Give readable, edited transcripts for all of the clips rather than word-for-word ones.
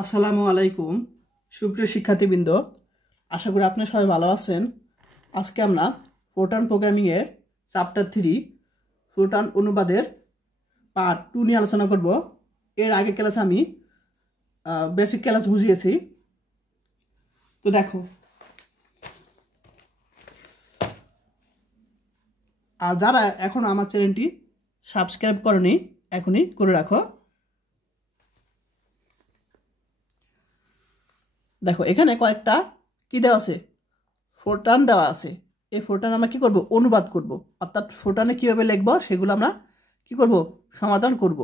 আসসালামু আলাইকুম সুপ্রিয় শিক্ষার্থীবৃন্দ, আশা করি আপনারা সবাই ভালো আছেন। আজকে আমরা ফোরটার্ন প্রোগ্রামিংয়ের চ্যাপ্টার 3 ফোরটার্ন অনুবাদের পার্ট 2 নিয়ে আলোচনা করব। এর আগের ক্লাসে আমি বেসিক ক্লাস বুঝিয়েছি। তো দেখো, আর যারা এখন আমার চ্যানেলটি সাবস্ক্রাইব করনি এখনই করে রাখো। দেখো, এখানে কয়েকটা কি দেওয়া আছে, ফোরটার্ন দেওয়া আছে। এই ফোরটার্ন আমরা কি করব, অনুবাদ করব, অর্থাৎ ফোরটার্নে কিভাবে লিখব সেগুলো আমরা কি করব, সমাধান করব।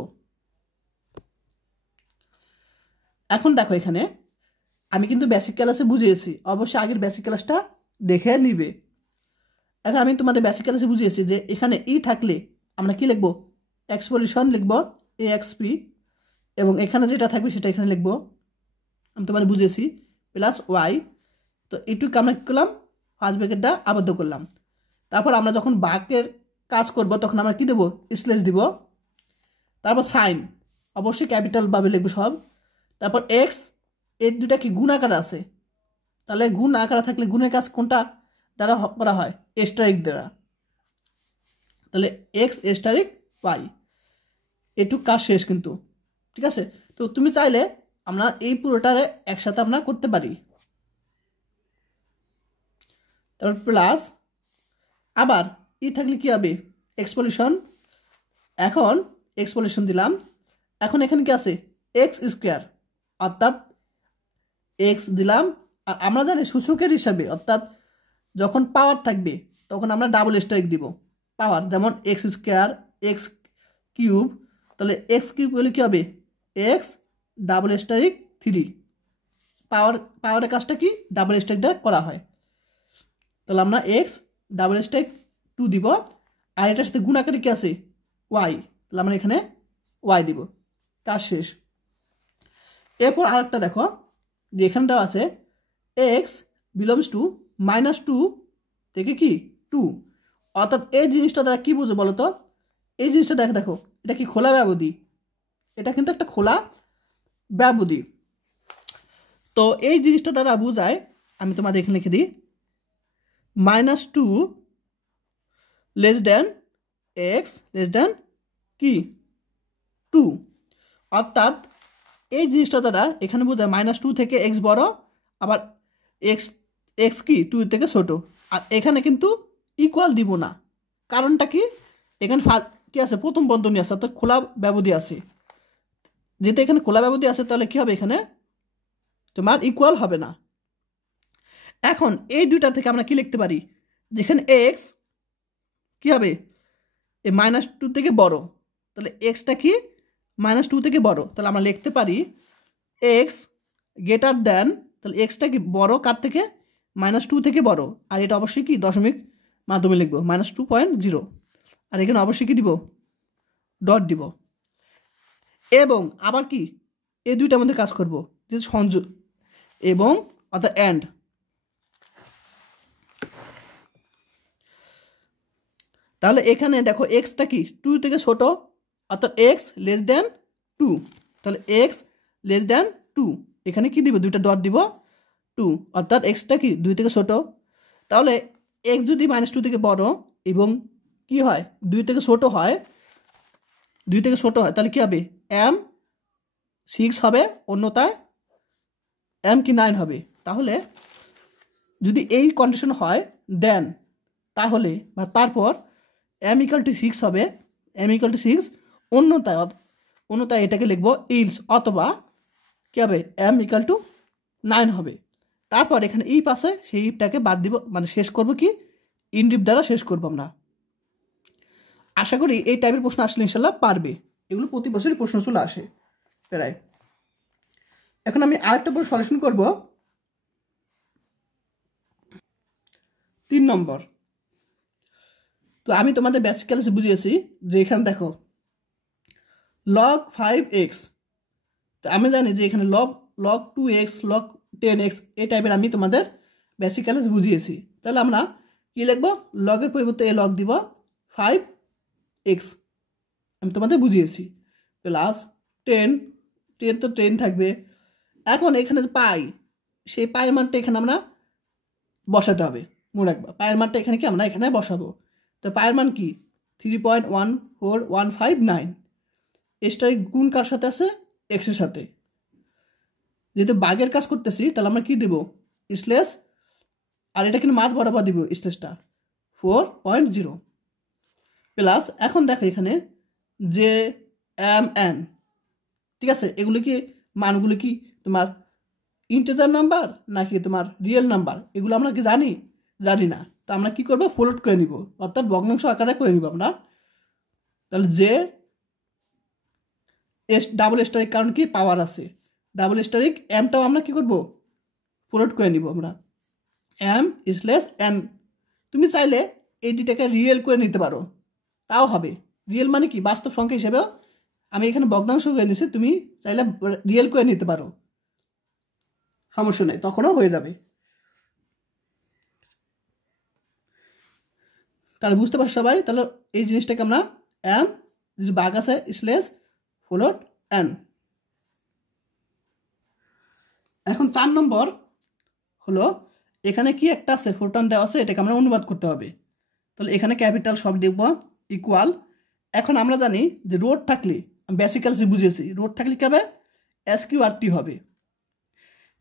এখন দেখো, এখানে আমি কিন্তু বেসিক ক্লাসে বুঝিয়েছি, অবশ্যই আগের বেসিক ক্লাসটা দেখে নিবে। এখন আমি তোমাদের বেসিক ক্লাসে বুঝিয়েছি যে এখানে ই থাকলে আমরা কি লিখব, এক্সপোজিশন লিখব এএক্সপি, এবং এখানে যেটা থাকবে সেটা এখানে লিখব, আমি তোমাদের বুঝিয়েছি, প্লাস ওয়াই। তো এইটুকু আমরা কী করলাম, ফার্স্ট ব্র্যাকেটটা আবদ্ধ করলাম। তারপর আমরা যখন বাক্যের কাজ করব তখন আমরা কি দেব, স্ল্যাশ দিব। তারপর সাইন অবশ্যই ক্যাপিটালভাবে লিখবো সব। তারপর এক্স, এর দুটা কি গুণ আকার আছে, তাহলে গুণ আকার থাকলে গুণের কাজ কোনটা দ্বারা করা হয়, এস্টারিক দ্বারা। তাহলে এক্স এস্টারিক ওয়াই, এটুক কাজ শেষ কিন্তু। ঠিক আছে, তো তুমি চাইলে আমরা এই পুরোটারে একসাথে আমরা করতে পারি। তারপর প্লাস, আবার ই থাকলে কি হবে, এক্সপোজিশন। এখন এক্সপোজিশন দিলাম। এখন এখানে কি আছে, এক্স স্কোয়ার, অর্থাৎ এক্স দিলাম। আর আমরা জানি সূচকের হিসাবে, অর্থাৎ যখন পাওয়ার থাকবে তখন আমরা ডাবল স্ট্রাইক দিব পাওয়ার, যেমন এক্স স্কোয়ার, এক্স কিউব। তাহলে এক্স কিউব হলে কী হবে, এক্স ডাবল স্ট্রাইক 3। পাওয়ারের কাজটা কি, ডাবল স্ট্রাইকটা করা হয়। তাহলে আমরা এক্স ডাবল স্ট্রাইক 2 দিব। আর এটার সাথে গুণ আকারে কি আছে, ওয়াই, তাহলে আমরা এখানে ওয়াই দিব, কাজ শেষ। এরপর আরেকটা দেখো, যে এখানে দেওয়া আছে এক্স বিলংস টু -2 থেকে কি 2, অর্থাৎ এই জিনিসটা দ্বারা কি বুঝো বলো তো। এই জিনিসটা দেখো, দেখো এটা কি খোলা ব্যবধি, এটা কিন্তু একটা খোলা ব্যবধি। তো এই জিনিসটা দ্বারা বোঝায়, আমি তোমাদের এখানে লিখে দিই, -2 less than x less than কি 2, অর্থাৎ এই জিনিসটা দ্বারা এখানে বোঝায় -2 থেকে এক্স বড়, আবার এক্স এক্স কি 2 থেকে ছোট। আর এখানে কিন্তু ইকুয়াল দিব না, কারণটা কি, এখানে কি আছে, প্রথম বন্ধনী আছে, অর্থাৎ খোলা ব্যবধি আছে। যেহেতু এখানে খোলা ব্যবধি আছে তাহলে কি হবে, এখানে তোমার ইকুয়াল হবে না। এখন এই দুইটা থেকে আমরা কি লিখতে পারি, যেখানে এক্স কি হবে, এই -2 থেকে বড়, তাহলে এক্সটা কি -2 থেকে বড়, তাহলে আমরা লিখতে পারি এক্স গ্রেটার দেন, তাহলে এক্সটা কি বড় কার থেকে, -2 থেকে বড়। আর এটা অবশ্যই কি দশমিক মাধ্যমে লিখবো, -2.0। আর এখানে অবশ্যই কি দিব, ডট দিব। এবং আবার কি এই দুইটার মধ্যে কাজ করব, যে সংযোগ এবং অর্থাৎ অ্যান্ড। তাহলে এখানে দেখো এক্সটা কি 2 থেকে ছোট, অর্থাৎ এক্স লেস দেন 2, তাহলে এক্স লেস দেন 2, এখানে কি দিব, দুইটা ডট দিব 2, অর্থাৎ এক্সটা কি 2 থেকে ছোট। তাহলে এক্স যদি -2 থেকে বড় এবং কি হয় 2 থেকে ছোট হয়, 2 থেকে ছোট হয়, তাহলে কি হবে, এম 6 হবে, অন্যথায় এম কি 9 হবে। তাহলে যদি এই কন্ডিশন হয় দেন, তাহলে বা তারপর এম ইকাল টু 6 হবে, এম ইকাল টু 6, অন্যথায় এটাকে লিখবো ইলস, অথবা কী হবে, এম ইকাল টু 9 হবে। তারপর এখানে ই পাশে সেই ইপটাকে বাদ দিব, মানে শেষ করব কি ইনডিপ দ্বারা শেষ করব আমরা। আশা করি এই টাইপের প্রশ্ন আসলে ইনশাল্লাহ পারবে, এগুলো প্রতি বছরই প্রশ্ন চলে আসে প্রায়। এখন আমি আরেকটা প্রশ্ন সলিউশন করব, 3 নম্বর। তো আমি তোমাদের বেসিক ক্লাসে বুঝিয়েছি যে এখানে দেখো log 5x, তো আমি জানি যে এখানে log 2x log 10x এই টাইপের আমি তোমাদের বেসিক ক্লাস বুঝিয়েছি। তাহলে আমরা কি লিখবো, লগের পরিবর্তে এ লগ দিব 5x, আমি তোমাদের বুঝিয়েছি, প্লাস 10 তো 10 থাকবে, এখন এখানে যে পাই, সেই পায়ের মানটা এখানে আমরা বসাতে হবে। মনে রাখবা পায়ের মানটা এখানে কি আমরা এখানে বসাবো। তো পায়ের মান কি 3.14159। এটার গুণ কার সাথে আছে, এক্সের সাথে। যেহেতু বাগের কাজ করতেছি তাহলে আমরা কি দেব, স্লেস, আর এটা কিন্তু মাঝ বরাবর দিব স্লেসটা 4.0 প্লাস। এখন দেখো এখানে যে এম এন, ঠিক আছে, এগুলো কি মানগুলো কি তোমার ইন্টিজার নাম্বার নাকি তোমার রিয়েল নাম্বার, এগুলো আমরা কি জানি না। তো আমরা কি করবো, ফ্লোট করে নিব, অর্থাৎ ভগ্নাংশ আকারে করে নিব আমরা। তাহলে যে ডাবল স্টারিক, কারণ কি পাওয়ার আছে ডাবল স্টারিক, এমটাও আমরা কি করব, ফ্লোট করে নিব আমরা, এম স্লেস এন। তুমি চাইলে এই দুটাকে রিয়েল করে নিতে পারো, তাও হবে। রিয়েল মানে কি বাস্তব সংখ্যা হিসেবেও আমি এখানে ভগ্নাংশ করে নিছি, তুমি চাইলে রিয়েল করে নিতে পারো, সমস্যা নেই, তখনও হয়ে যাবে। তাহলে বুঝতে পারছো সবাই। তাহলে এই জিনিসটাকে আমরা এম যে বাঘ আছে স্লেস ফ্লোট এন। এখন 4 নম্বর হলো, এখানে কি একটা আছে ফোটন দেওয়া আছে, এটাকে আমরা অনুবাদ করতে হবে। তাহলে এখানে ক্যাপিটাল সব দেখব ইকুয়াল। এখন আমরা জানি যে রোড থাকলে, বেসিক্যালসি বুঝেছি, রোড থাকলে কী হবে, SQRT হবে।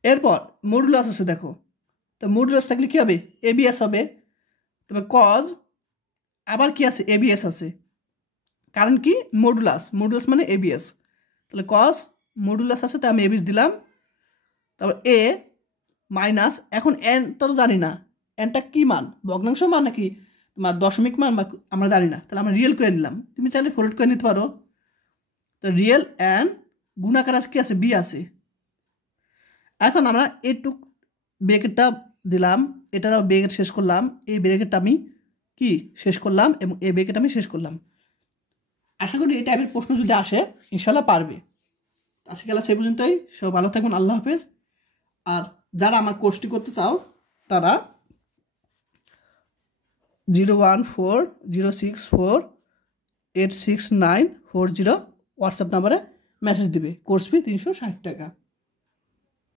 এরপর মডুলাস আছে দেখো, তো মডুলাস থাকলে কী হবে, ABS হবে। তবে কজ আবার কি আছে, ABS আছে, কারণ কি মডুলাস মানে ABS। তাহলে কজ মডুলাস আছে, তাই আমি ABS দিলাম। তারপর এ মাইনাস, এখন এন তো জানি না, এনটা কি মান, ভগ্নাংশ মান নাকি তোমার দশমিক মান, বা আমরা জানি না, তাহলে আমরা রিয়েল করে নিলাম। তুমি চাইলে ফোল্ড করে নিতে পারো। তো রিয়েল এন গুণাকার আছে কি আছে, বি আছে। এখন আমরা এইটুক ব্রেকেটটা দিলাম, এটার ব্রেকেট শেষ করলাম, এই ব্রেকেটটা আমি কি শেষ করলাম, এবং এই ব্রেকেট আমি শেষ করলাম। আশা করি এই টাইপের প্রশ্ন যদি আসে ইনশাল্লাহ পারবে। আজকে গেলা সেই পর্যন্তই, সব ভালো থাকুন, আল্লাহ হাফেজ। আর যারা আমার কোর্সটি করতে চাও তারা 01406486940 হোয়াটসঅ্যাপ নাম্বারে মেসেজ দিবে। কোর্স ফি 360 টাকা।